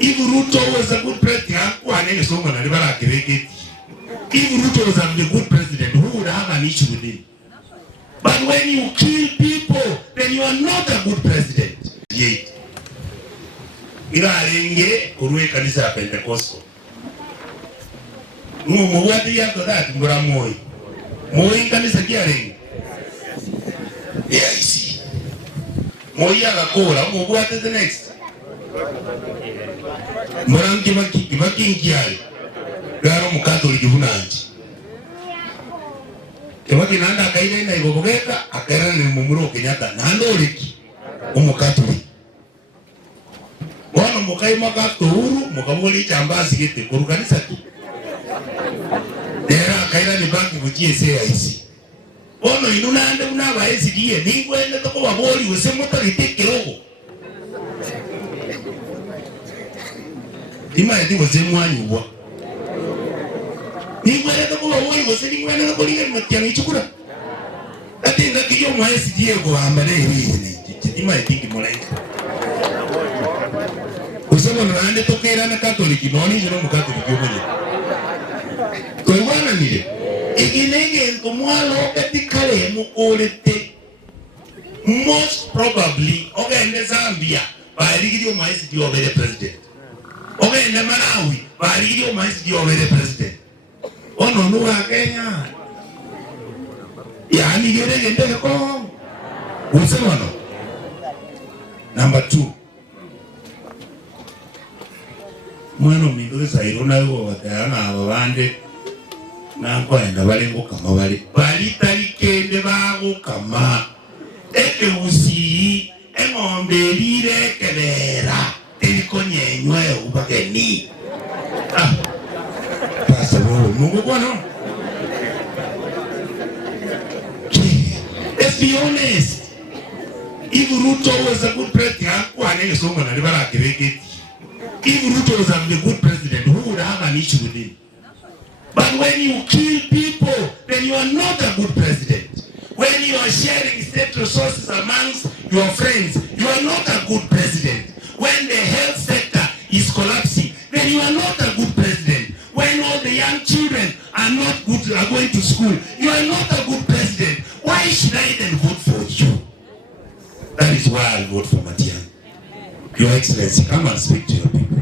If Ruto was a good president, if Ruto was a good president, who would have an issue with him? But when you kill people, then you are not a good president. Yet, Irarenge, Kurwe Kanisa Pentecostal. What do you after that? Muramoi. Moi Kanisa Kiaring. Yeah, I see. Moya Kola, what is the next? Murangi Making Kiari. Garo Mukato Junanji. Kewaki nanda kaile na igobogeka akera ni mumuro Kenyatta nando liki umukatuli wana mukai makato huru mukaboli chambazi kete kurukanisa tu dera kaila ni banki kuchie CIC ono inunande unaba SDA ningwende toko waboli wese moto litekerogo ima yati wase mwanyubwa ningwende toko waboli wese ningwende toko linga matiangi chukura ati ngakiyo mwa SDA kwa ambale hii ima yati molaika usema nande tokera na katoliki noni jino mukatoliki yomoje kwa wana nile ikinenge nkomwalo etikale mukolete most probably ogende Zambia baligiri mwa SDA obere president ogende Malawi baligiri mwa SDA obere president ono nuwa Kenya yani gerege ndeke ko usema no. Number 2, mwana mindole zairona yo wakana ababande nakwenda balengo kama bali talikende bago kama eke usi engombe lire kelera tilikonyenywe ubageni pasa bro mungu bwana. Let's be honest. If Ruto was a good president, if Ruto was a good president, who would have an issue with him? But when you kill people, then you are not a good president. When you are sharing state resources amongst your friends, you are not a good president. When the health sector is collapsing, then you are not a good president. When all the young children are going to school, you are not a good president. Why should I then vote for you? That is why I vote for Matiang'i. Your Excellency, come and speak to your people.